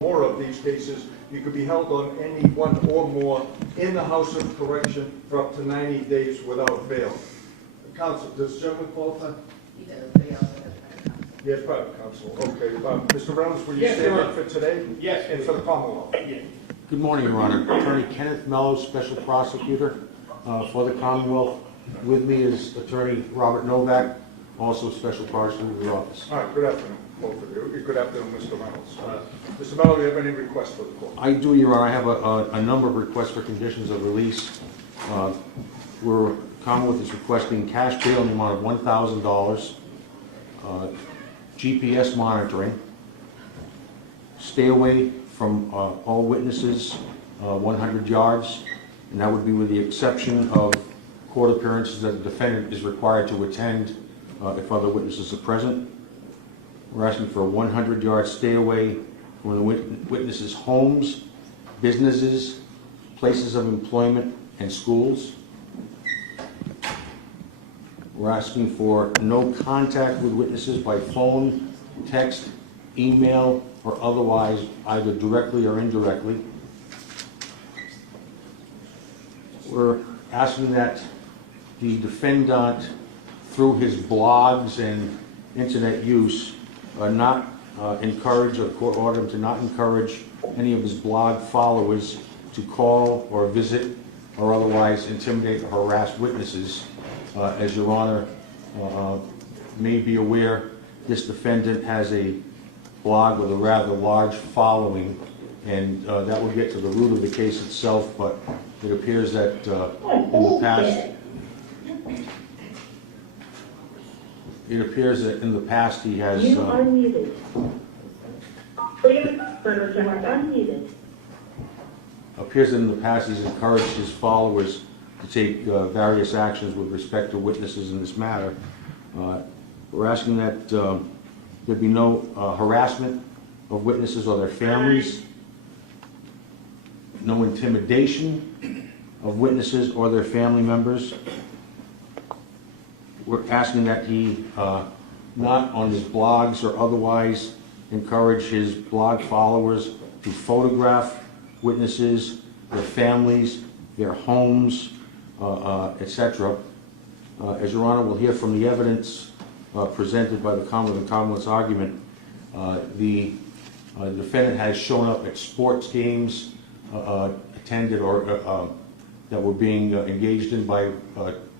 more of these cases, you could be held on any one or more in the House of Correction for up to 90 days without bail. Counsel, does the gentleman qualify? He does, but he also has private counsel. He has private counsel. Okay. Mr. Reynolds, will you Yes, stand Your up for today? Yes. And for the Commonwealth? Yes. Good morning, Your Honor. Attorney Kenneth Mello, Special Prosecutor for the Commonwealth. With me is Attorney Robert Novak, also Special Prosecutor of the office. All right. Good afternoon, both of you. Good afternoon, Mr. Reynolds. Mr. Mello, do you have any requests for the court? I do, Your Honor. I have a number of requests for conditions of release. Commonwealth is requesting cash bail in the amount of $1,000, GPS monitoring, stay away from all witnesses 100 yards, and that would be with the exception of court appearances that the defendant is required to attend if other witnesses are present. We're asking for a 100-yard stay away from the witnesses' homes, businesses, places of employment, and schools. We're asking for no contact with witnesses by phone, text, email, or otherwise, either directly or indirectly. We're asking that the defendant, through his blogs and internet use, not encourage, or the court order him to not encourage any of his blog followers to call or visit or otherwise intimidate or harass witnesses. As Your Honor may be aware, this defendant has a blog with a rather large following, and that will get to the root of the case itself, but it appears that in the past he has You are muted. Please, Senator, unmuted. appears that in the past he's encouraged his followers to take various actions with respect to witnesses in this matter. We're asking that there be no harassment of witnesses or their families, no intimidation of witnesses or their family members. We're asking that he not on his blogs or otherwise encourage his blog followers to photograph witnesses, their families, their homes, etc. As Your Honor will hear from the evidence presented by the Commonwealth's argument, the defendant has shown up at sports games attended or that were being engaged in by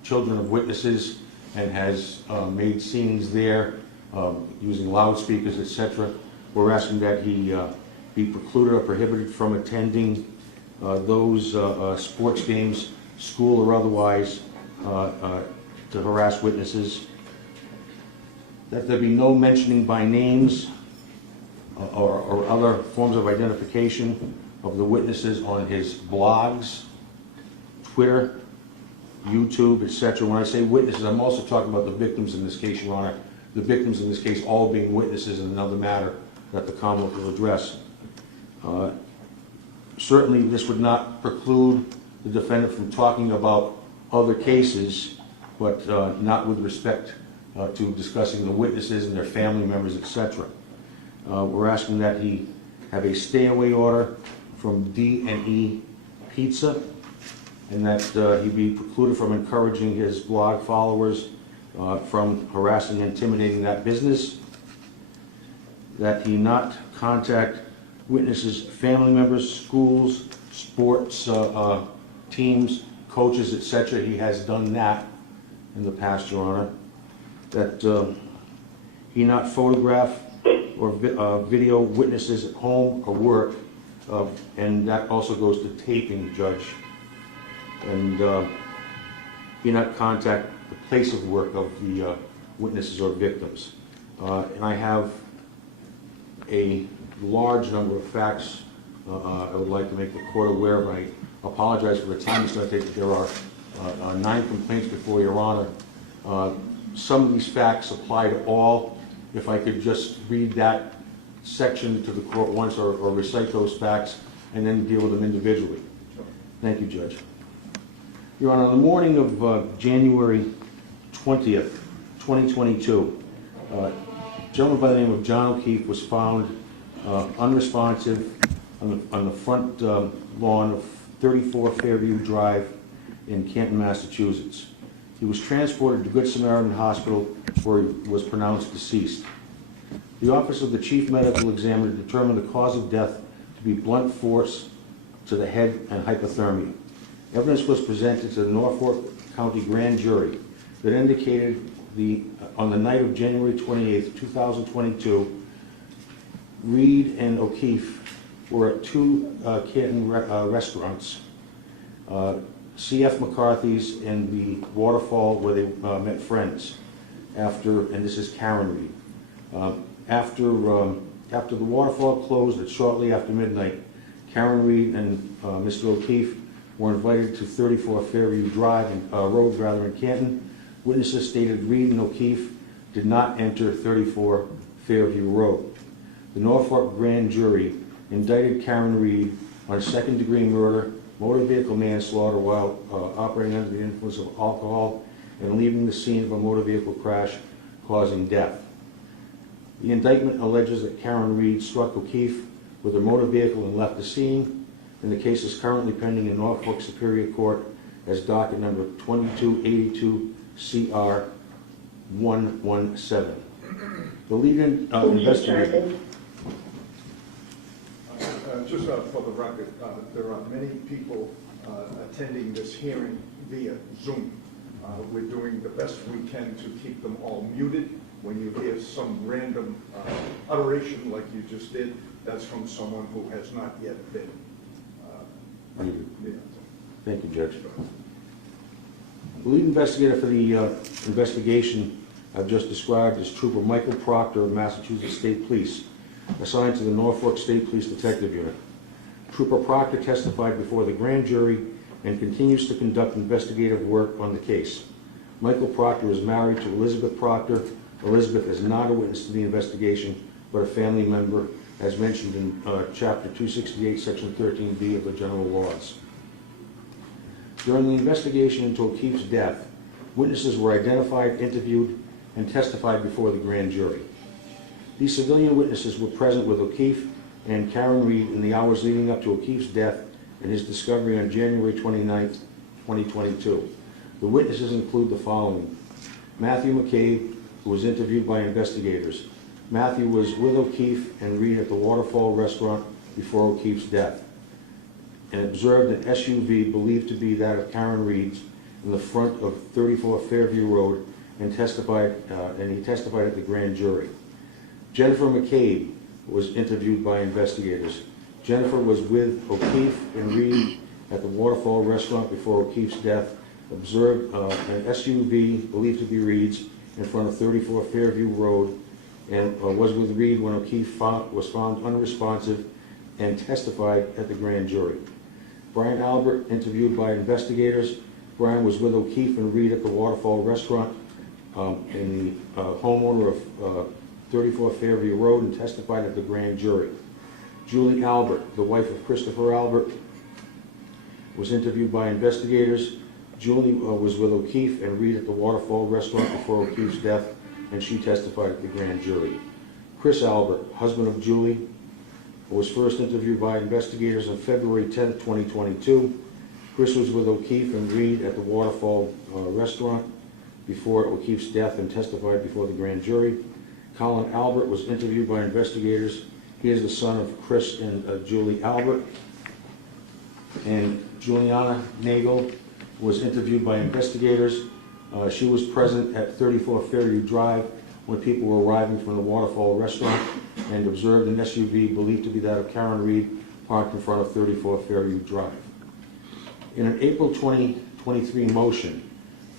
children of witnesses, and has made scenes there using loudspeakers, etc. We're asking that he be precluded or prohibited from attending those sports games, school or otherwise, to harass witnesses. That there be no mentioning by names or other forms of identification of the witnesses on his blogs, Twitter, YouTube, etc. When I say witnesses, I'm also talking about the victims in this case, Your Honor. The victims in this case all being witnesses in another matter that the Commonwealth will address. Certainly this would not preclude the defendant from talking about other cases, but not with respect to discussing the witnesses and their family members, etc. We're asking that he have a stay-away order from D&E Pizza, and that he be precluded from encouraging his blog followers from harassing and intimidating that business, that he not contact witnesses' family members, schools, sports teams, coaches, etc. He has done that in the past, Your Honor. That he not photograph or video witnesses at home or work, and that also goes to taping, Judge. And he not contact the place of work of the witnesses or victims. And I have a large number of facts I would like to make the court aware of. I apologize for the time it's going to take. There are 9 complaints before Your Honor. Some of these facts apply to all. If I could just read that section to the court once, or recite those facts, and then deal with them individually. Thank you, Judge. Your Honor, on the morning of January 20th, 2022, a gentleman by the name of John O'Keefe was found unresponsive on the front lawn of 34 Fairview Drive in Canton, Massachusetts. He was transported to Good Samaritan Hospital where he was pronounced deceased. The Office of the Chief Medical Examiner determined the cause of death to be blunt force to the head and hypothermia. Evidence was presented to the Norfolk County Grand Jury that indicated on the night of January 28, 2022, Reed and O'Keefe were at two Canton restaurants, C.F. McCarthy's and the Waterfall, where they met friends. And this is Karen Reed. After the Waterfall closed at shortly after midnight, Karen Reed and Mr. O'Keefe were invited to 34 Fairview Road in Canton. Witnesses stated Reed and O'Keefe did not enter 34 Fairview Road. The Norfolk Grand Jury indicted Karen Reed on second-degree murder, motor vehicle manslaughter while operating under the influence of alcohol and leaving the scene of a motor vehicle crash causing death. The indictment alleges that Karen Reed struck O'Keefe with her motor vehicle and left the scene, and the case is currently pending in Norfolk Superior Court as docket number 2282 CR 117. The lead investigator. Just for the record, there are many people attending this hearing via Zoom. We're doing the best we can to keep them all muted. When you hear some random utteration like you just did, that's from someone who has not yet been. Thank you, Judge. The lead investigator for the investigation I've just described is Trooper Michael Proctor of Massachusetts State Police, assigned to the Norfolk State Police Detective Unit. Trooper Proctor testified before the grand jury and continues to conduct investigative work on the case. Michael Proctor is married to Elizabeth Proctor. Elizabeth is not a witness to the investigation, but a family member, as mentioned in Chapter 268, Section 13B of the General Laws. During the investigation into O'Keefe's death, witnesses were identified, interviewed, and testified before the grand jury. These civilian witnesses were present with O'Keefe and Karen Reed in the hours leading up to O'Keefe's death and his discovery on January 29, 2022. The witnesses include the following: Matthew McCabe, who was interviewed by investigators. Matthew was with O'Keefe and Reed at the Waterfall restaurant before O'Keefe's death and observed an SUV believed to be that of Karen Reed's in the front of 34 Fairview Road and he testified at the grand jury. Jennifer McCabe was interviewed by investigators. Jennifer was with O'Keefe and Reed at the Waterfall restaurant before O'Keefe's death, observed an SUV believed to be Reed's in front of 34 Fairview Road, and was with Reed when O'Keefe was found unresponsive and testified at the grand jury. Brian Albert, interviewed by investigators. Brian was with O'Keefe and Reed at the Waterfall restaurant and the homeowner of 34 Fairview Road and testified at the grand jury. Julie Albert, the wife of Christopher Albert, was interviewed by investigators. Julie was with O'Keefe and Reed at the Waterfall restaurant before O'Keefe's death, and she testified at the grand jury. Chris Albert, husband of Julie, was first interviewed by investigators on February 10, 2022. Chris was with O'Keefe and Reed at the Waterfall restaurant before O'Keefe's death and testified before the grand jury. Colin Albert was interviewed by investigators. He is the son of Chris and Julie Albert. And Juliana Nagel was interviewed by investigators. She was present at 34 Fairview Drive when people were arriving from the Waterfall restaurant and observed an SUV believed to be that of Karen Reed parked in front of 34 Fairview Drive. In an April 2023 motion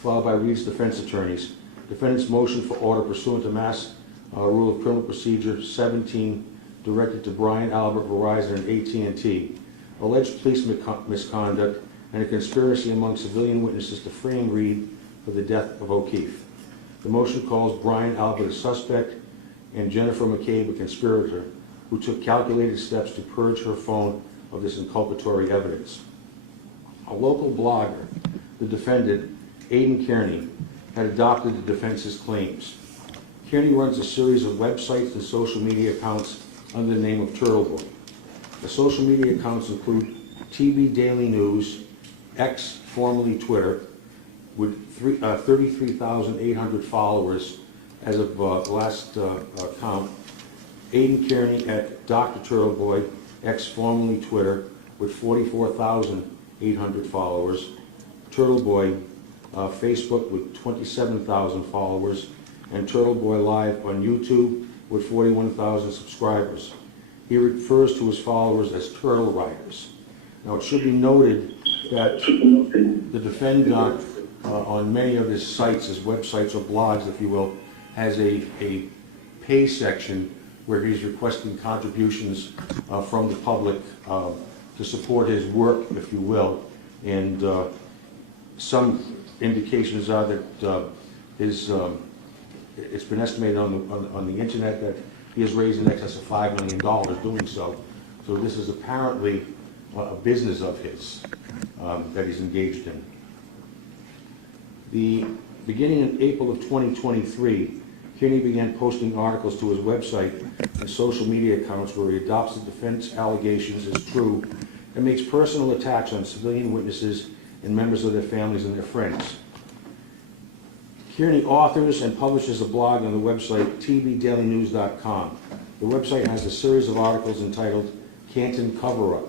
filed by Reed's defense attorneys, defendant's motion for order pursuant to Mass Rule of Criminal Procedure 17 directed to Brian Albert, Verizon, and AT&T, alleged police misconduct and a conspiracy among civilian witnesses to frame Reed for the death of O'Keefe. The motion calls Brian Albert a suspect and Jennifer McCabe a conspirator who took calculated steps to purge her phone of this inculpatory evidence. A local blogger, the defendant, Aidan Kearney, had adopted the defense's claims. Kearney runs a series of websites and social media accounts under the name of Turtleboy. The social media accounts include TV Daily News, X, formerly Twitter, with 33,800 followers as of last count. Aidan Kearney at Dr. Turtleboy, X, formerly Twitter, with 44,800 followers. Turtleboy, Facebook with 27,000 followers, and Turtleboy Live on YouTube with 41,000 subscribers. He refers to his followers as Turtle Riders. Now, it should be noted that the defendant on many of his sites, his websites or blogs, if you will, has a pay section where he's requesting contributions from the public to support his work, if you will. And some indications are that it's been estimated on the internet that he has raised in excess of $5 million doing so. So this is apparently a business of his that he's engaged in. Beginning in April of 2023, Kearney began posting articles to his website and social media accounts where he adopts the defense allegations as true and makes personal attacks on civilian witnesses and members of their families and their friends. Kearney authors and publishes a blog on the website tvdailynews.com. The website has a series of articles entitled Canton Cover-Up.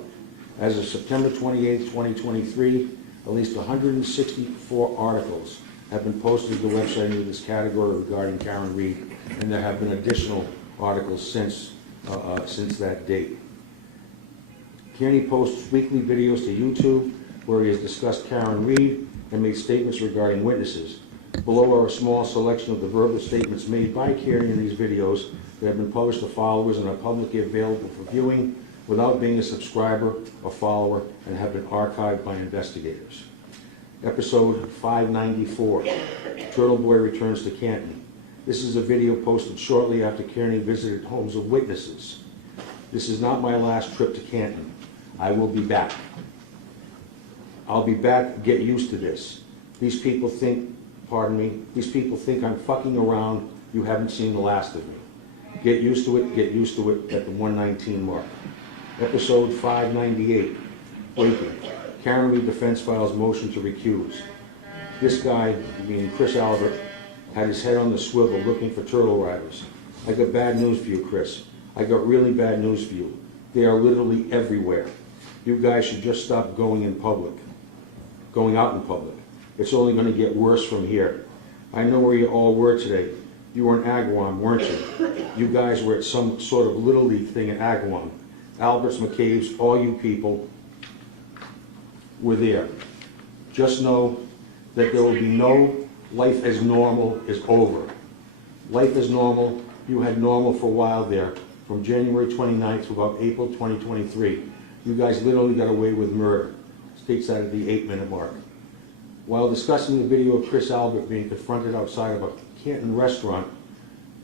As of September 28, 2023, at least 164 articles have been posted to the website into this category regarding Karen Read, and there have been additional articles since that date. Kearney posts weekly videos to YouTube where he has discussed Karen Read and made statements regarding witnesses. Below are a small selection of the verbal statements made by Kearney in these videos that have been published to followers and are publicly available for viewing without being a subscriber or follower and have been archived by investigators. Episode 594, Turtleboy returns to Canton. This is a video posted shortly after Kearney visited homes of witnesses. This is not my last trip to Canton. I will be back. I'll be back. Get used to this. These people think I'm fucking around. You haven't seen the last of me. Get used to it at the 119 mark. Episode 598, Breaking. Karen Read defense files motion to recuse. This guy, being Chris Albert, had his head on the swivel looking for Turtle Riders. I got bad news for you, Chris. I got really bad news for you. They are literally everywhere. You guys should just stop going out in public. It's only going to get worse from here. I know where you all were today. You were in Agawam, weren't you? You guys were at some sort of Little League thing in Agawam. Alberts, McCabe's, all you people were there. Just know that there will be no life as normal is over. Life as normal, you had normal for a while there, from January 29th to about April 2023. You guys literally got away with murder. States that at the 8-minute mark. While discussing the video of Chris Albert being confronted outside of a Canton restaurant,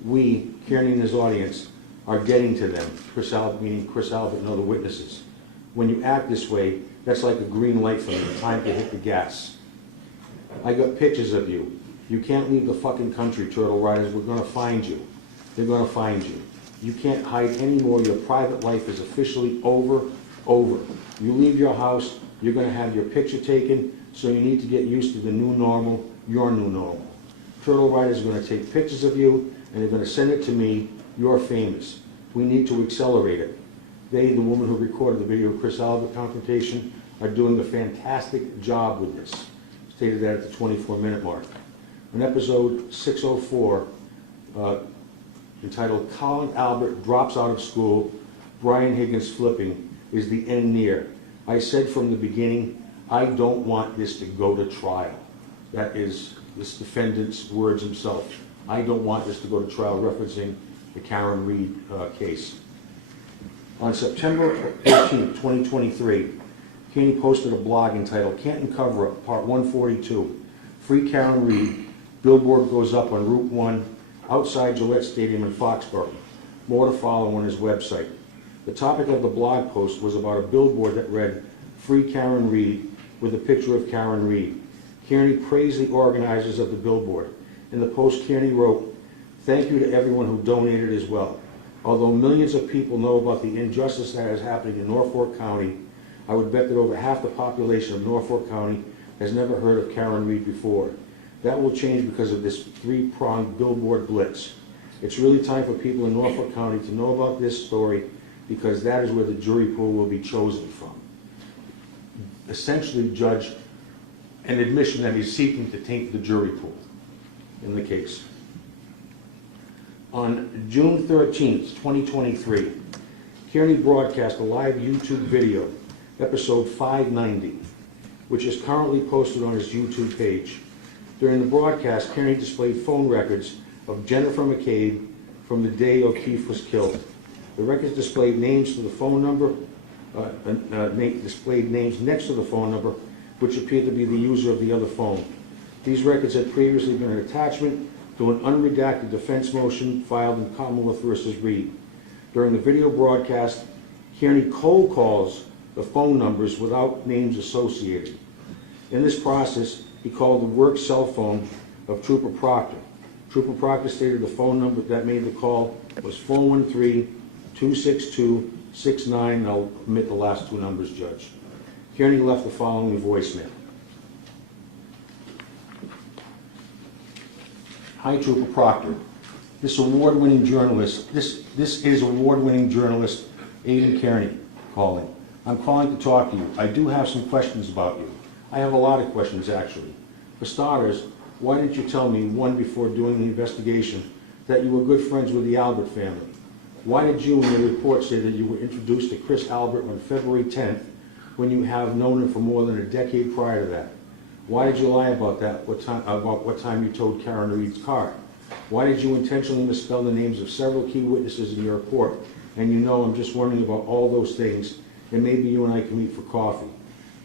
we, Kearney and his audience, are getting to them. Chris Albert, meaning Chris Albert and other witnesses. When you act this way, that's like a green light for me, time to hit the gas. I got pictures of you. You can't leave the fucking country, Turtle Riders. We're gonna find you. They're gonna find you. You can't hide anymore. Your private life is officially over. You leave your house, you're gonna have your picture taken, so you need to get used to the new normal, your new normal. Turtle Riders are gonna take pictures of you, and they're gonna send it to me. You're famous. We need to accelerate it. They, the woman who recorded the video of Chris Albert confrontation, are doing a fantastic job with this. Stated that at the 24-minute mark. On episode 604, entitled Colin Albert Drops Out of School, Brian Higgins Flipping, is the end near. I said from the beginning, I don't want this to go to trial. That is this defendant's words himself. I don't want this to go to trial, referencing the Karen Read case. On September 18, 2023, Kearney posted a blog entitled Canton Cover-Up, Part 142. Free Karen Read. Billboard goes up on Route 1 outside Gillette Stadium in Foxborough. More to follow on his website. The topic of the blog post was about a billboard that read, Free Karen Read, with a picture of Karen Read. Kearney praised the organizers of the billboard. In the post, Kearney wrote, thank you to everyone who donated as well. Although millions of people know about the injustice that is happening in Norfolk County, I would bet that over half the population of Norfolk County has never heard of Karen Reed before. That will change because of this three-pronged billboard blitz. It's really time for people in Norfolk County to know about this story, because that is where the jury pool will be chosen from. Essentially, Judge, an admission that he's seeking to taint the jury pool in the case. On June 13th, 2023, Kearney broadcast a live YouTube video, episode 590, which is currently posted on his YouTube page. During the broadcast, Kearney displayed phone records of Jennifer McCabe from the day O'Keefe was killed. The records displayed names to the phone number, displayed names next to the phone number, which appeared to be the user of the other phone. These records had previously been an attachment to an unredacted defense motion filed in Commonwealth v. Reed. During the video broadcast, Kearney cold calls the phone numbers without names associated. In this process, he called the work cell phone of Trooper Proctor. Trooper Proctor stated the phone number that made the call was 413-262-69, and I'll omit the last two numbers, Judge. Kearney left the following voicemail. Hi, Trooper Proctor. This is award-winning journalist Aidan Kearney calling. I'm calling to talk to you. I do have some questions about you. I have a lot of questions, actually. For starters, why didn't you tell me, one, before doing the investigation, that you were good friends with the Albert family? Why did you in your report say that you were introduced to Chris Albert on February 10th, when you have known him for more than a decade prior to that? Why did you lie about that? About what time you towed Karen Reed's car? Why did you intentionally misspell the names of several key witnesses in your report? And you know I'm just wondering about all those things, and maybe you and I can meet for coffee.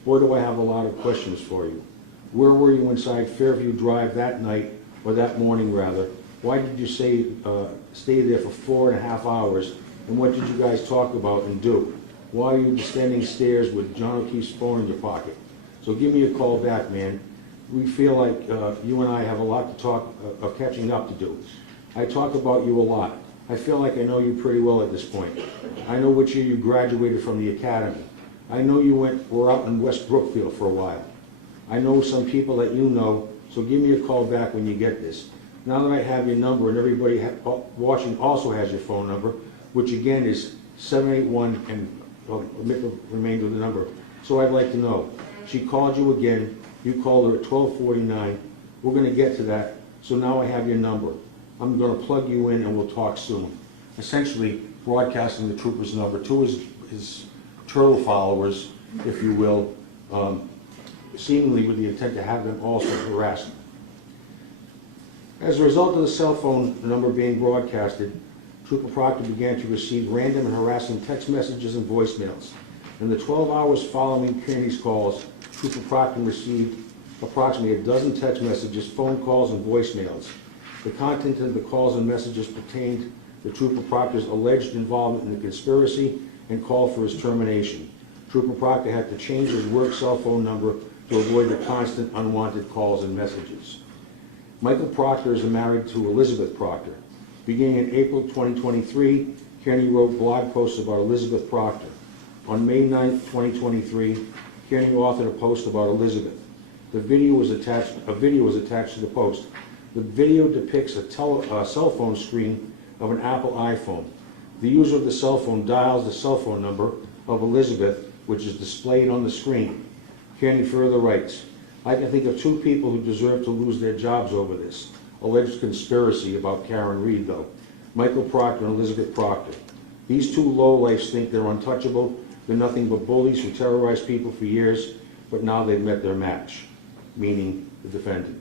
Boy, do I have a lot of questions for you. Where were you inside Fairview Drive that night, or that morning rather? Why did you stay there for 4.5 hours, and what did you guys talk about and do? Why are you descending stairs with John O'Keefe's phone in your pocket? So give me a call back, man. We feel like you and I have a lot to talk of catching up to do. I talk about you a lot. I feel like I know you pretty well at this point. I know which year you graduated from the academy. I know you were out in West Brookfield for a while. I know some people that you know, so give me a call back when you get this. Now that I have your number, and everybody watching also has your phone number, which again is 781, and I'll omit the remainder of the number. So I'd like to know. She called you again. You called her at 12:49. We're going to get to that. So now I have your number. I'm going to plug you in and we'll talk soon. Essentially, broadcasting the trooper's number to his turtle followers, if you will, seemingly with the intent to have them also harass him. As a result of the cell phone number being broadcasted, Trooper Proctor began to receive random and harassing text messages and voicemails. In the 12 hours following Kearney's calls, Trooper Proctor received approximately a dozen text messages, phone calls, and voicemails. The content of the calls and messages pertained to Trooper Proctor's alleged involvement in the conspiracy and called for his termination. Trooper Proctor had to change his work cell phone number to avoid the constant unwanted calls and messages. Michael Proctor is married to Elizabeth Proctor. Beginning in April 2023, Kearney wrote blog posts about Elizabeth Proctor. On May 9, 2023, Kearney authored a post about Elizabeth. A video was attached to the post. The video depicts a cell phone screen of an Apple iPhone. The user of the cell phone dials the cell phone number of Elizabeth, which is displayed on the screen. Kearney further writes, I can think of two people who deserve to lose their jobs over this alleged conspiracy about Karen Reed, though. Michael Proctor and Elizabeth Proctor. These two lowlifes think they're untouchable. They're nothing but bullies who terrorized people for years, but now they've met their match, meaning the defendant.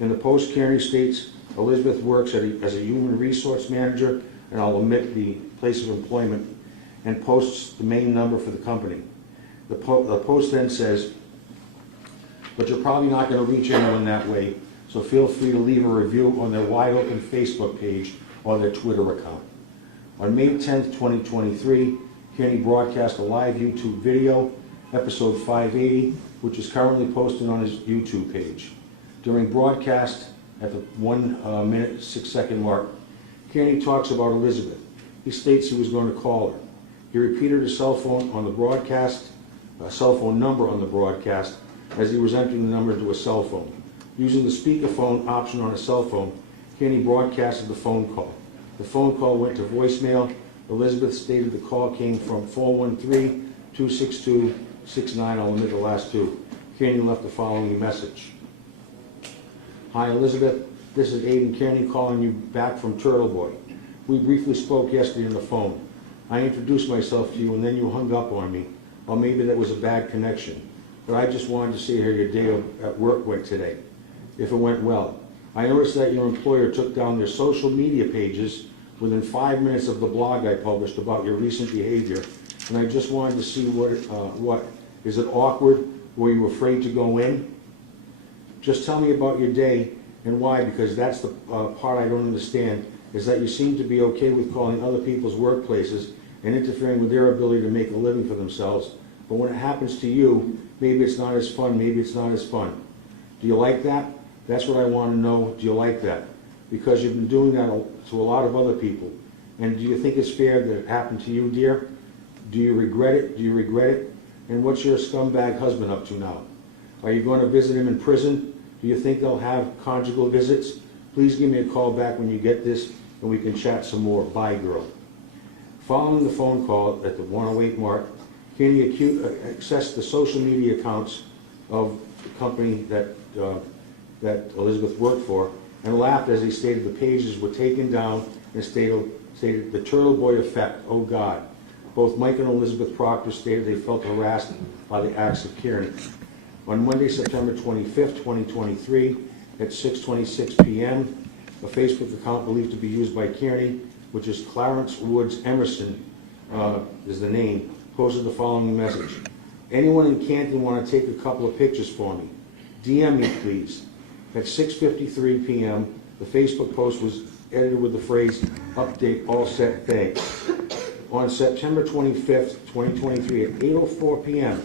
In the post, Kearney states Elizabeth works as a human resource manager, and I'll omit the place of employment, and posts the main number for the company. The post then says, but you're probably not going to reach anyone that way, so feel free to leave a review on their wide open Facebook page or their Twitter account. On May 10th, 2023, Kearney broadcast a live YouTube video, episode 580, which is currently posted on his YouTube page. During broadcast, at the 1 minute, 6 second mark, Kearney talks about Elizabeth. he states he was going to call her. He repeated his cell phone on the broadcast, cell phone number on the broadcast, as he was entering the number to a cell phone. Using the speakerphone option on a cell phone, Kearney broadcasted the phone call. The phone call went to voicemail. Elizabeth stated the call came from 413-262-69. I'll omit the last two. Kearney left the following message. Hi Elizabeth, this is Aidan Kearney calling you back from Turtleboy. We briefly spoke yesterday on the phone. I introduced myself to you and then you hung up on me. Or maybe that was a bad connection. But I just wanted to see how your day at work went today, if it went well. I noticed that your employer took down their social media pages within 5 minutes of the blog I published about your recent behavior, and I just wanted to see what is it awkward? Were you afraid to go in? Just tell me about your day and why, because that's the part I don't understand, is that you seem to be okay with calling other people's workplaces and interfering with their ability to make a living for themselves, but when it happens to you, maybe it's not as fun, maybe it's not as fun. Do you like that? That's what I want to know. Do you like that? Because you've been doing that to a lot of other people. And do you think it's fair that it happened to you, dear? Do you regret it? Do you regret it? And what's your scumbag husband up to now? Are you going to visit him in prison? Do you think they'll have conjugal visits? Please give me a call back when you get this and we can chat some more. Bye, girl. Following the phone call at the 108 mark, Kearney accessed the social media accounts of the company that Elizabeth worked for and laughed as he stated the pages were taken down and stated the Turtleboy effect, oh God. Both Mike and Elizabeth Proctor stated they felt harassed by the acts of Kearney. On Monday, September 25th, 2023, at 6:26 p.m., a Facebook account believed to be used by Kearney, which is Clarence Woods Emerson, is the name, posted the following message. Anyone in Canton want to take a couple of pictures for me? DM me, please. At 6:53 p.m., the Facebook post was edited with the phrase, update all set, thanks. On September 25th, 2023, at 8:04 p.m.,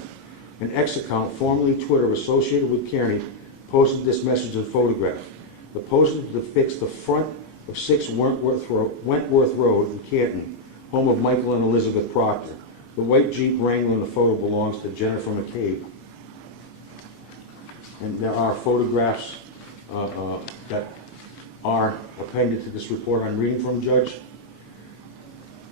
an X account, formerly Twitter, associated with Kearney, posted this message and photograph. The post depicts the front of 6 Wentworth Road in Canton, home of Michael and Elizabeth Proctor. The white Jeep Wrangler in the photo belongs to Jennifer McCabe. And there are photographs that are appended to this report I'm reading from, Judge.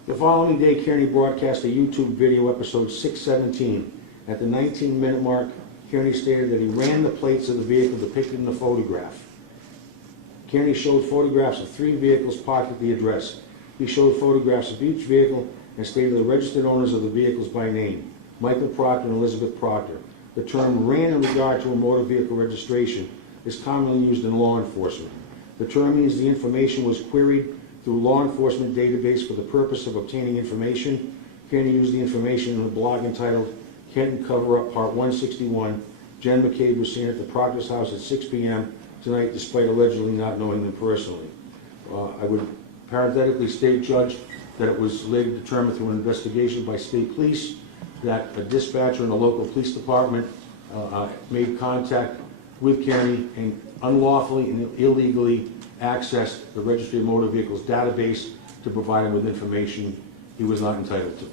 The following day, Kearney broadcast a YouTube video, episode 617. At the 19-minute mark, Kearney stated that he ran the plates of the vehicle depicted in the photograph. Kearney showed photographs of 3 vehicles parked at the address. He showed photographs of each vehicle and stated the registered owners of the vehicles by name, Michael Proctor and Elizabeth Proctor. The term ran in regard to a motor vehicle registration is commonly used in law enforcement. The term means the information was queried through law enforcement database for the purpose of obtaining information. Kearney used the information in a blog entitled Kenton Cover-Up Part 161. Jen McCabe was seen at the Proctor's house at 6 p.m. tonight despite allegedly not knowing them personally. I would parenthetically state, Judge, that it was later determined through an investigation by state police that a dispatcher in the local police department made contact with Kearney and unlawfully and illegally accessed the Registry of Motor Vehicles database to provide him with information he was not entitled to.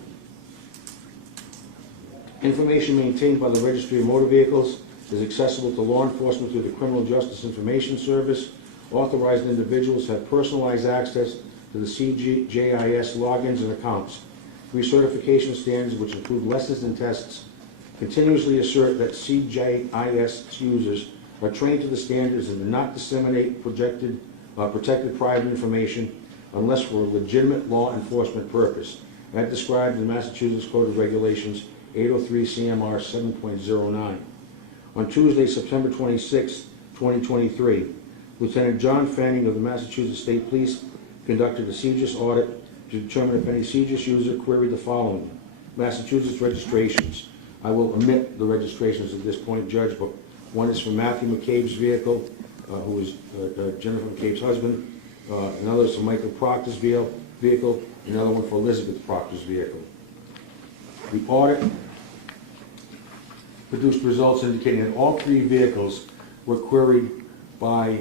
Information maintained by the Registry of Motor Vehicles is accessible to law enforcement through the Criminal Justice Information Service. Authorized individuals have personalized access to the CJIS logins and accounts. Recertification standards, which include lessons and tests, continuously assert that CJIS users are trained to the standards and do not disseminate protected private information unless for a legitimate law enforcement purpose, as described in the Massachusetts Code of Regulations 803 CMR 7.09. On Tuesday, September 26, 2023, Lieutenant John Fanning of the Massachusetts State Police conducted a CJIS audit to determine if any CJIS user queried the following: Massachusetts registrations. I will omit the registrations at this point, Judge, but one is for Matthew McCabe's vehicle, who is Jennifer McCabe's husband. Another is for Michael Proctor's vehicle. Another one for Elizabeth Proctor's vehicle. The audit produced results indicating that all 3 vehicles were queried by,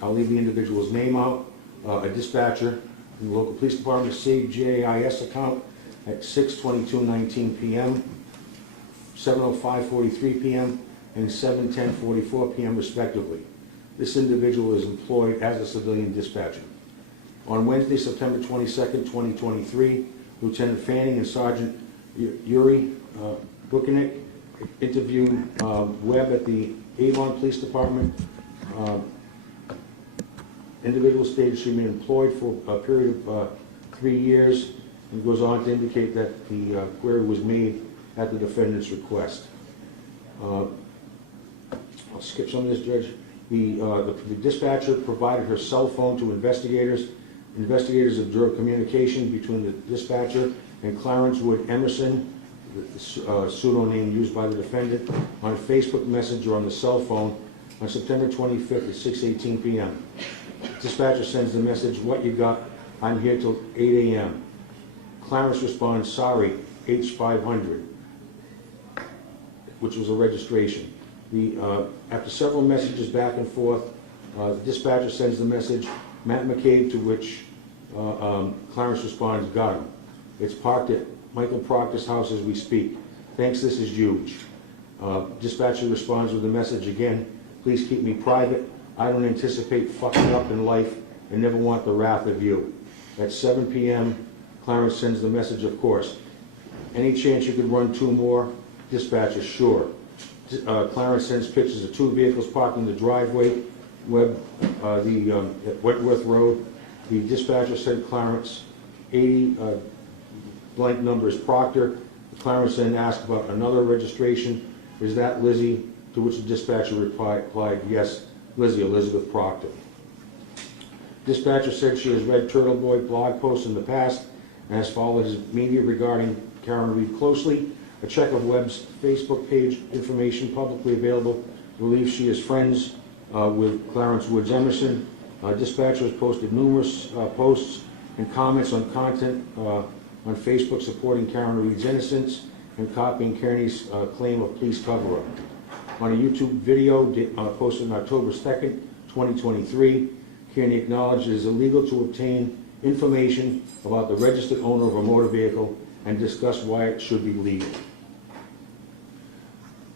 I'll leave the individual's name out, a dispatcher in the local police department, saved JIS account at 6:22:19 p.m., 7:05:43 p.m., and 7:10:44 p.m. respectively. This individual is employed as a civilian dispatcher. On Wednesday, September 22nd, 2023, Lieutenant Fanning and Sergeant Yuri Buchanek interviewed Webb at the Avon Police Department. Individual stated she'd been employed for a period of 3 years, and goes on to indicate that the query was made at the defendant's request. I'll skip some of this, Judge. The dispatcher provided her cell phone to investigators. Investigators observed communication between the dispatcher and Clarence Wood Emerson, the pseudonym used by the defendant, on Facebook Messenger on the cell phone on September 25th at 6:18 p.m. Dispatcher sends the message, "What you got? I'm here till 8 a.m. Clarence responds, "Sorry, H500, which was a registration. After several messages back and forth, the dispatcher sends the message, "Matt McCabe," to which Clarence responds, "Got him. It's parked at Michael Proctor's house as we speak. Thanks, this is huge." Dispatcher responds with the message again, "Please keep me private. I don't anticipate fucking up in life and never want the wrath of you." At 7 p.m., Clarence sends the message, "Of course. Any chance you could run 2 more? Dispatcher, "Sure." Clarence sends pictures of 2 vehicles parked in the driveway at Wentworth Road. The dispatcher sent Clarence 80 blank number is Proctor. Clarence then asked about another registration. "Is that Lizzie?" To which the dispatcher replied, "Yes, Lizzie, Elizabeth Proctor." Dispatcher said she has read Turtleboy blog posts in the past and has followed his media regarding Karen Reed closely. A check of Webb's Facebook page information publicly available believes she is friends with Clarence Woods Emerson. Dispatcher has posted numerous posts and comments on content on Facebook supporting Karen Reed's innocence and copying Kearney's claim of police cover-up. On a YouTube video posted on October 2nd, 2023, Kearney acknowledged it is illegal to obtain information about the registered owner of a motor vehicle and discussed why it should be legal.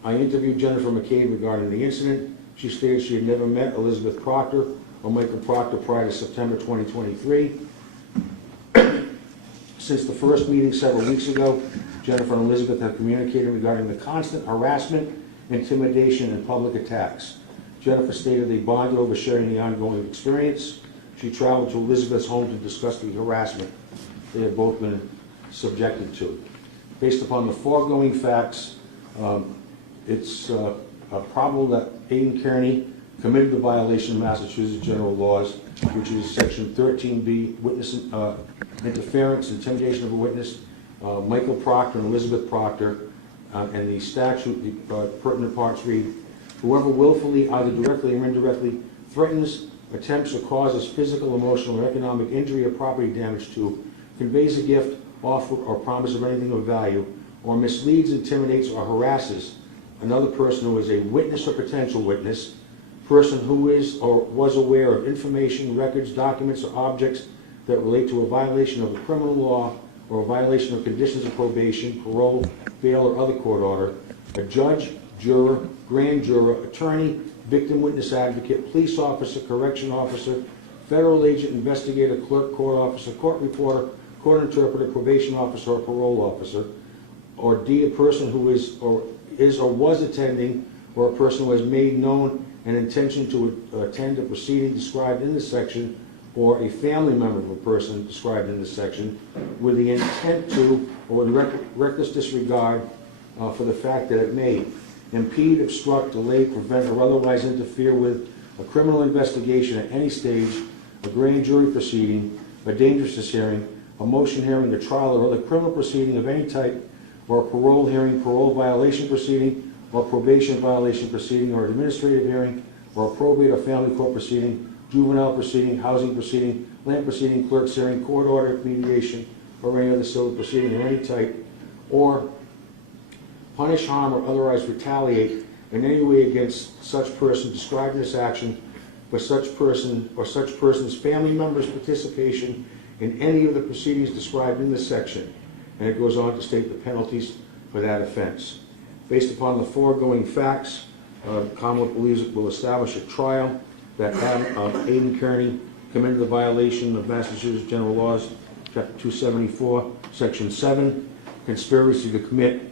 I interviewed Jennifer McCabe regarding the incident. She stated she had never met Elizabeth Proctor or Michael Proctor prior to September 2023. Since the first meeting several weeks ago, Jennifer and Elizabeth have communicated regarding the constant harassment, intimidation, and public attacks. Jennifer stated they bonded over sharing the ongoing experience. She traveled to Elizabeth's home to discuss the harassment they have both been subjected to. Based upon the foregoing facts, it's probable that Aidan Kearney committed the violation of Massachusetts general laws, which is Section 13B, witness interference, intimidation of a witness, Michael Proctor and Elizabeth Proctor, and the statute, the pertinent parts read, "Whoever willfully, either directly or indirectly, threatens, attempts, or causes physical, emotional, or economic injury or property damage to, conveys a gift, offer, or promise of anything of value, or misleads, intimidates, or harasses another person who is a witness or potential witness, person who is or was aware of information, records, documents, or objects that relate to a violation of the criminal law or a violation of conditions of probation, parole, bail, or other court order, a judge, juror, grand juror, attorney, victim witness advocate, police officer, correction officer, federal agent, investigator, clerk, court officer, court reporter, court interpreter, probation officer, or parole officer, or D, a person who is or was attending, or a person who has made known an intention to attend a proceeding described in this section, or a family member of a person described in this section, with the intent to, or with reckless disregard for the fact that it may impede, obstruct, delay, prevent, or otherwise interfere with a criminal investigation at any stage, a grand jury proceeding, a dangerousness hearing, a motion hearing, a trial, or other criminal proceeding of any type, or a parole hearing, parole violation proceeding, or probation violation proceeding, or administrative hearing, or a probate or family court proceeding, juvenile proceeding, housing proceeding, land proceeding, clerk's hearing, court order, mediation, or any other civil proceeding of any type, or punish, harm, or otherwise retaliate in any way against such person described in this action for such person or such person's family members' participation in any of the proceedings described in this section, and it goes on to state the penalties for that offense. Based upon the foregoing facts, Commonwealth believes it will establish at trial that Aidan Kearney committed the violation of Massachusetts General Laws, Chapter 274, Section 7, conspiracy to commit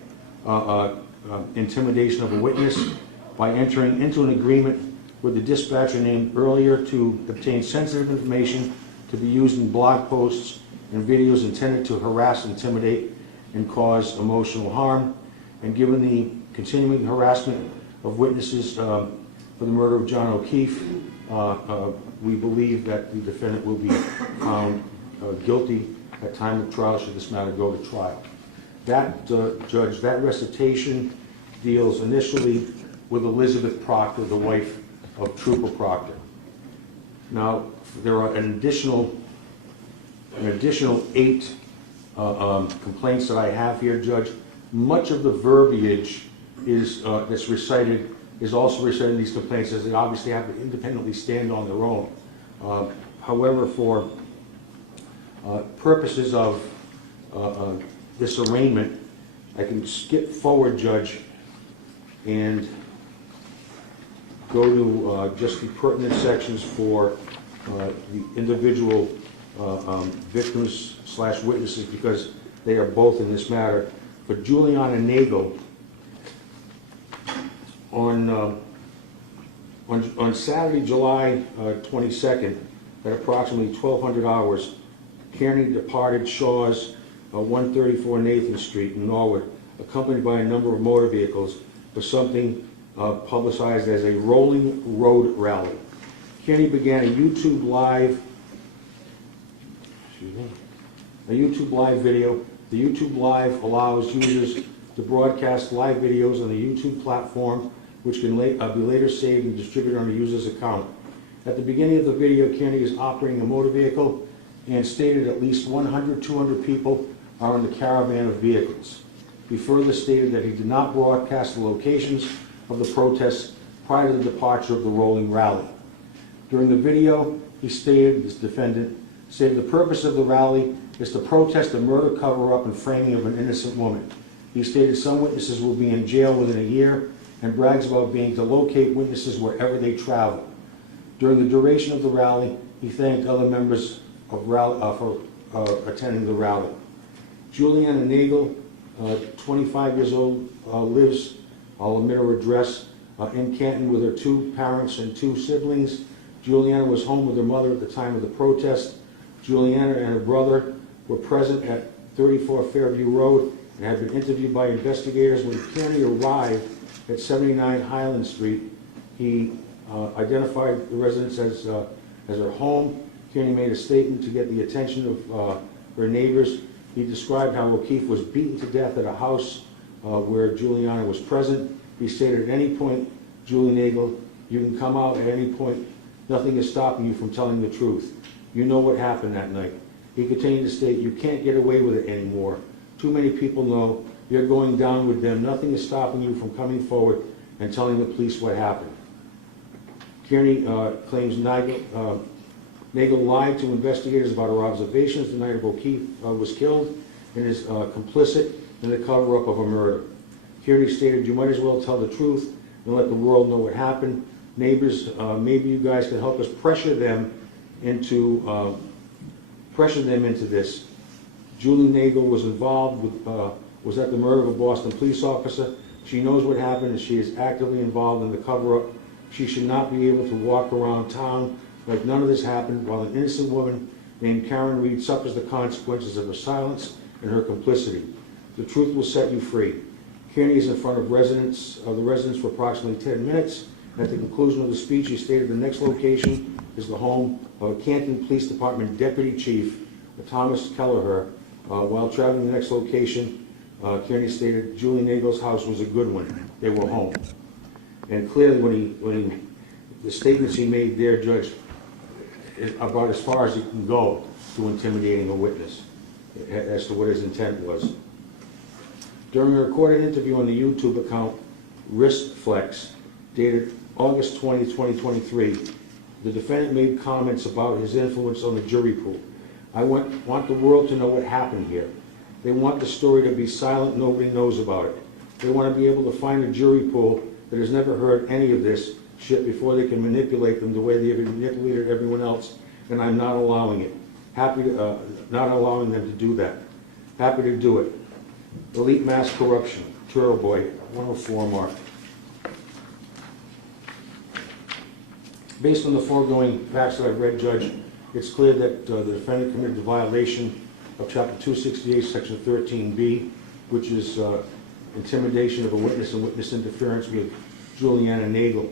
intimidation of a witness by entering into an agreement with the dispatcher named earlier to obtain sensitive information to be used in blog posts and videos intended to harass, intimidate, and cause emotional harm. And given the continuing harassment of witnesses for the murder of John O'Keefe, we believe that the defendant will be found guilty at time of trial should this matter go to trial. That, Judge, that recitation deals initially with Elizabeth Proctor, the wife of Trooper Proctor. Now, there are an additional 8 complaints that I have here, Judge. Much of the verbiage is that's recited is also recited in these complaints, as they obviously have to independently stand on their own. However, for purposes of this arraignment, I can skip forward, Judge, and go to just the pertinent sections for the individual victims / witnesses, because they are both in this matter. For Juliana Nagel, on Saturday, July 22nd, at approximately 1200 hours, Kearney departed Shaw's 134 Nathan Street in Norwood, accompanied by a number of motor vehicles for something publicized as a rolling road rally. Kearney began a YouTube live video. The YouTube Live allows users to broadcast live videos on the YouTube platform, which can be later saved and distributed on a user's account. At the beginning of the video, Kearney is operating a motor vehicle and stated at least 100, 200 people are in the caravan of vehicles. He further stated that he did not broadcast the locations of the protests prior to the departure of the rolling rally. During the video, he stated, this defendant, stated the purpose of the rally is to protest the murder cover-up and framing of an innocent woman. He stated some witnesses will be in jail within a year and brags about being to locate witnesses wherever they travel. During the duration of the rally, he thanked other members of for attending the rally. Juliana Nagel, 25 years old, lives, I'll omit her address, in Canton with her 2 parents and 2 siblings. Juliana was home with her mother at the time of the protest. Juliana and her brother were present at 34 Fairview Road and had been interviewed by investigators. When Kearney arrived at 79 Highland Street, he identified the residence as her home. Kearney made a statement to get the attention of her neighbors. He described how O'Keefe was beaten to death at a house where Juliana was present. He stated, at any point, Julie Nagel, you can come out at any point. Nothing is stopping you from telling the truth. You know what happened that night. He continued to state, you can't get away with it anymore. Too many people know. You're going down with them. Nothing is stopping you from coming forward and telling the police what happened. Kearney claims Nagel lied to investigators about her observations the night of O'Keefe was killed and is complicit in the cover-up of a murder. Kearney stated, you might as well tell the truth and let the world know what happened. Neighbors, maybe you guys can help us pressure them into this. Julie Nagel was involved with, was at the murder of a Boston police officer. She knows what happened and she is actively involved in the cover-up. She should not be able to walk around town like none of this happened while an innocent woman named Karen Reed suffers the consequences of her silence and her complicity. The truth will set you free. Kearney is in front of the residents for approximately 10 minutes. At the conclusion of the speech, he stated the next location is the home of a Canton Police Department Deputy Chief, Thomas Kelleher. While traveling to the next location, Kearney stated Julie Nagel's house was a good one. They were home. And clearly, the statements he made there, Judge, is about as far as he can go to intimidating a witness as to what his intent was. During a recorded interview on the YouTube account WristFlex, dated August 20, 2023, the defendant made comments about his influence on the jury pool. I want the world to know what happened here. They want the story to be silent, nobody knows about it. They want to be able to find a jury pool that has never heard any of this shit before they can manipulate them the way they have manipulated everyone else, and I'm not allowing it. Not allowing them to do that. Happy to do it. Elite mass corruption, Turtleboy, 104 mark. Based on the foregoing facts that I've read, Judge, it's clear that the defendant committed a violation of Chapter 268, Section 13B, which is intimidation of a witness and witness interference with Juliana Nagel.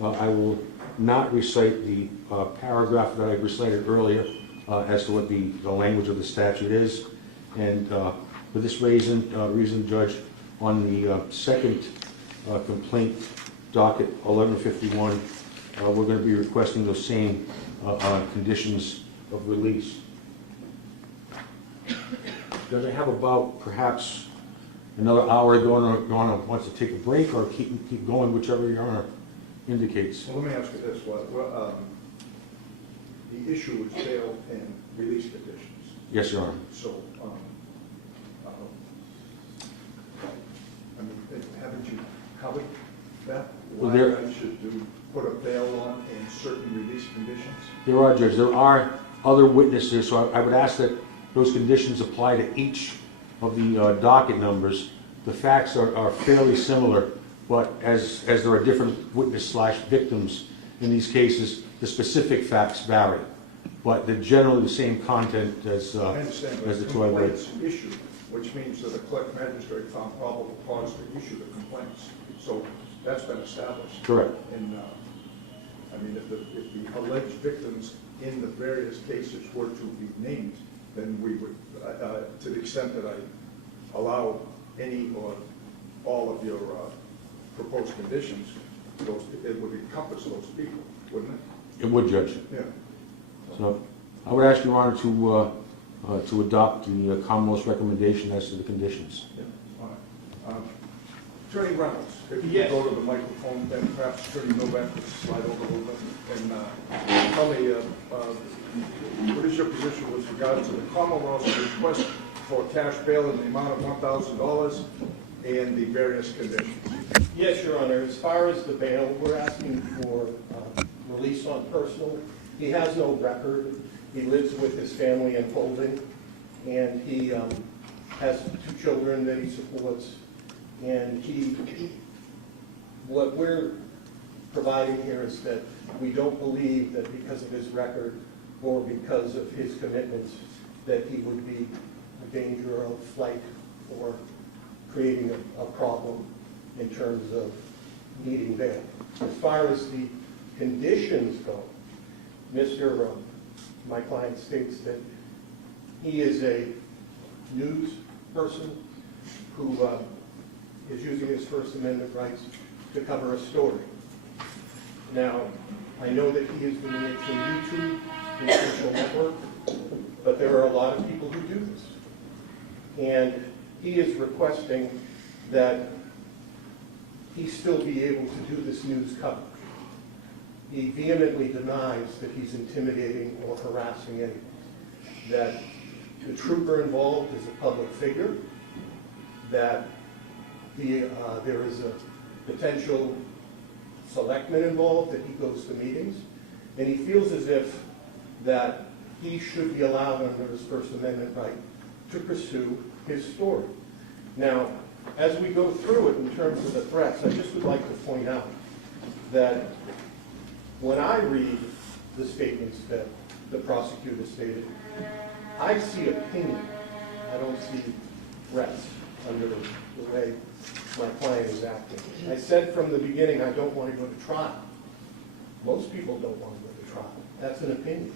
I will not recite the paragraph that I recited earlier as to what the language of the statute is. And for this reason, Judge, on the second complaint, docket 1151, we're going to be requesting those same conditions of release. Does it have about perhaps another hour to go on, or wants to take a break, or keep going, whichever Your Honor indicates? Well, let me ask you this, the issue is bail and release conditions. Yes, Your Honor. So, I mean, haven't you covered that? Well, Why there- I should put a bail on and certain release conditions? There are, Judge. There are other witnesses, so I would ask that those conditions apply to each of the docket numbers. The facts are fairly similar, but as there are different witness/victims in these cases, the specific facts vary. But they're generally the same content as I understand, but the the two I read. complaints issued, which means that the clerk magistrate found probable cause to issue the complaints. So that's been established. Correct. And, I mean, if the alleged victims in the various cases were to be named, then we would, to the extent that I allow any or all of your proposed conditions, it would encompass those people, wouldn't it? It would, Judge. Yeah. So I would ask Your Honor to adopt the Commonwealth's recommendation as to the conditions. Yeah. All right. Attorney Reynolds, if you Yes. could go to the microphone, then perhaps Attorney Novak could slide over a little bit and tell me what is your position with regard to the Commonwealth's request for cash bail in the amount of $1,000 and the various conditions? Yes, Your Honor. As far as the bail, we're asking for release on personal. He has no record. He lives with his family in Holding, and he has 2 children that he supports. And what we're providing here is that we don't believe that because of his record or because of his commitments that he would be a danger of flight or creating a problem in terms of needing bail. As far as the conditions go, my client states that he is a news person who is using his First Amendment rights to cover a story. Now, I know that he is doing it through YouTube and social network, but there are a lot of people who do this. And he is requesting that he still be able to do this news coverage. He vehemently denies that he's intimidating or harassing anyone, that the trooper involved is a public figure, that there is a potential selectman involved, that he goes to meetings, and he feels as if that he should be allowed under his First Amendment right to pursue his story. Now, as we go through it in terms of the threats, I just would like to point out that when I read the statements that the prosecutor stated, I see opinion. I don't see threats under the way my client is acting. I said from the beginning, I don't want to go to trial. Most people don't want to go to trial. That's an opinion.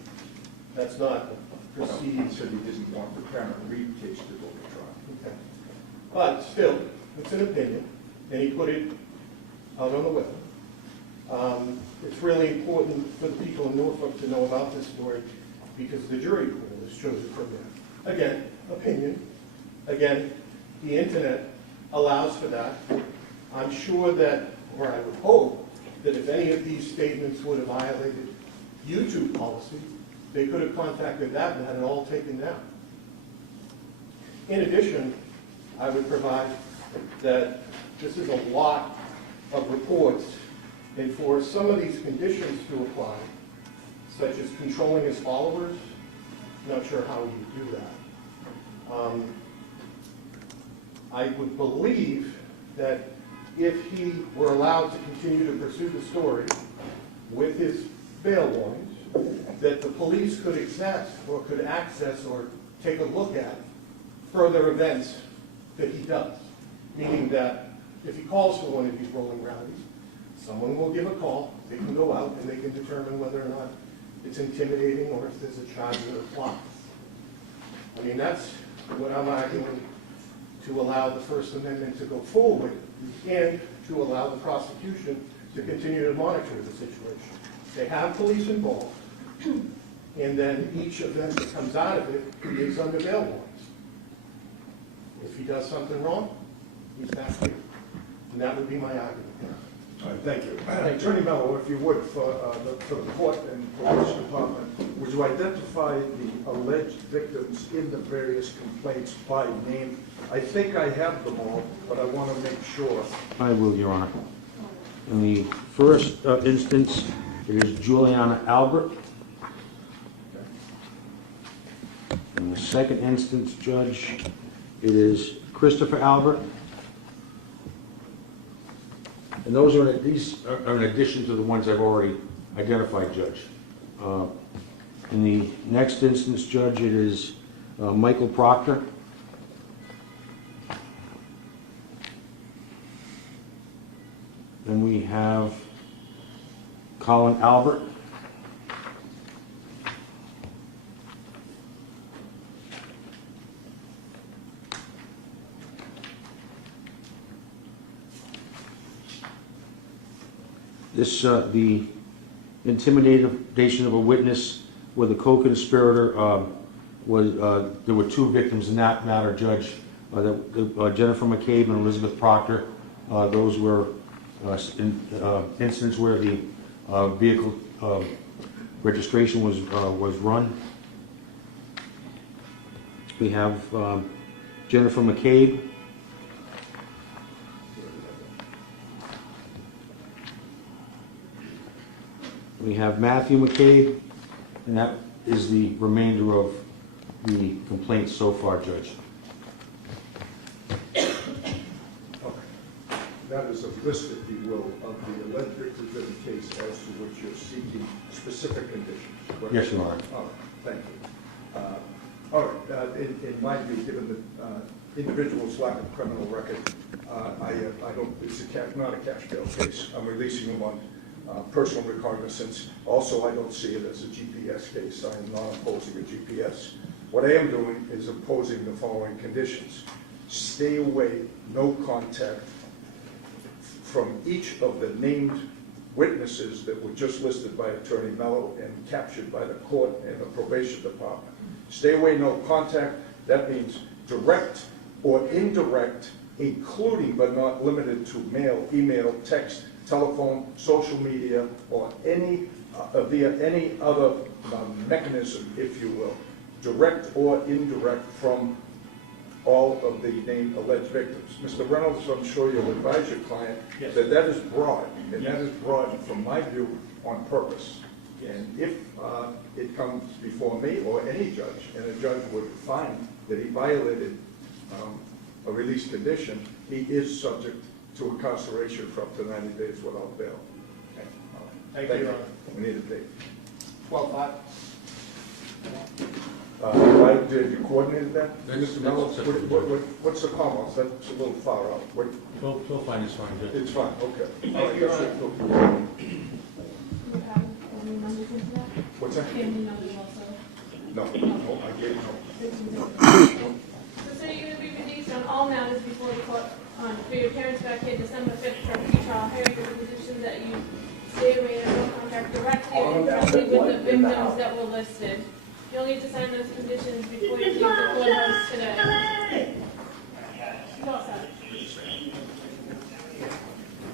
That's not He perceived. said he didn't want the Karen Reed case to go to trial. Okay. But still, it's an opinion, and he put it out on the web. It's really important for the people in Norfolk to know about this story because the jury pool is chosen from there. Again, opinion. Again, the internet allows for that. I'm sure that, or I would hope, that if any of these statements would have violated YouTube policy, They could have contacted that and had it all taken down. In addition, I would provide that this is a lot of reports, and for some of these conditions to apply, such as controlling his followers, not sure how you do that. I would believe that if he were allowed to continue to pursue the story with his bail warnings, that the police could access or take a look at further events that he does. Meaning that if he calls for one of these rolling rallies, someone will give a call, they can go out and they can determine whether or not it's intimidating or if there's a charge that applies. I mean, that's what I'm arguing, to allow the First Amendment to go forward and to allow the prosecution to continue to monitor the situation. They have police involved, and then each event that comes out of it is under bail warrants. If he does something wrong, he's back here. And that would be my argument. All right, thank you. Attorney Mello, if you would, for the court and police department, would you identify the alleged victims in the various complaints by name? I think I have them all, but I want to make sure. I will, Your Honor. In the first instance, it is Juliana Albert. In the second instance, Judge, it is Christopher Albert. And these are in addition to the ones I've already identified, Judge. In the next instance, Judge, it is Michael Proctor. Then we have Colin Albert. This, the intimidation of a witness with a co-conspirator there were two victims in that matter, Judge. Jennifer McCabe and Elizabeth Proctor. Those were incidents where the vehicle registration was run. We have Jennifer McCabe. We have Matthew McCabe, and that is the remainder of the complaints so far, Judge. Okay. That is a list, if you will, of the alleged victims in the case as to which you're seeking specific conditions. Correct? Yes, Your Honor. All right, thank you. All right, in my view, given the individual's lack of criminal record, it's not a cash bail case. I'm releasing him on personal recognizance. Also, I don't see it as a GPS case. I am not opposing a GPS. What I am doing is imposing the following conditions. Stay away, no contact from each of the named witnesses that were just listed by Attorney Mello and captured by the court and the probation department. Stay away, no contact. That means direct or indirect, including but not limited to mail, email, text, telephone, social media, or via any other mechanism, if you will, direct or indirect from all of the named alleged victims. Mr. Reynolds, I'm sure you'll advise your client that that is broad, and that is broad, from my view, on purpose. And if it comes before me or any judge, and a judge would find that he violated a release condition, he is subject to incarceration for up to 90 days without bail. Okay. Thank you, Your Honor. We need a date. 12/5. Did you coordinated that? That's- Mr. Mello, that's- what's the comments? That's a little far out. What- 12 is fine, Judge. It's fine, okay. Thank All right, you, Your that's Honor. it. You have family members into that? What's that? Family members also? No, I gave no. So you're going to be released on all matters before the court for your parents back here December 5th for pre-trial hearing with the condition that you stay away and no contact directly or indirectly with the victims that were listed. You'll need to sign those conditions before you leave the courthouse today. You're all set.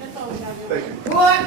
That's all we have. Thank you. Court,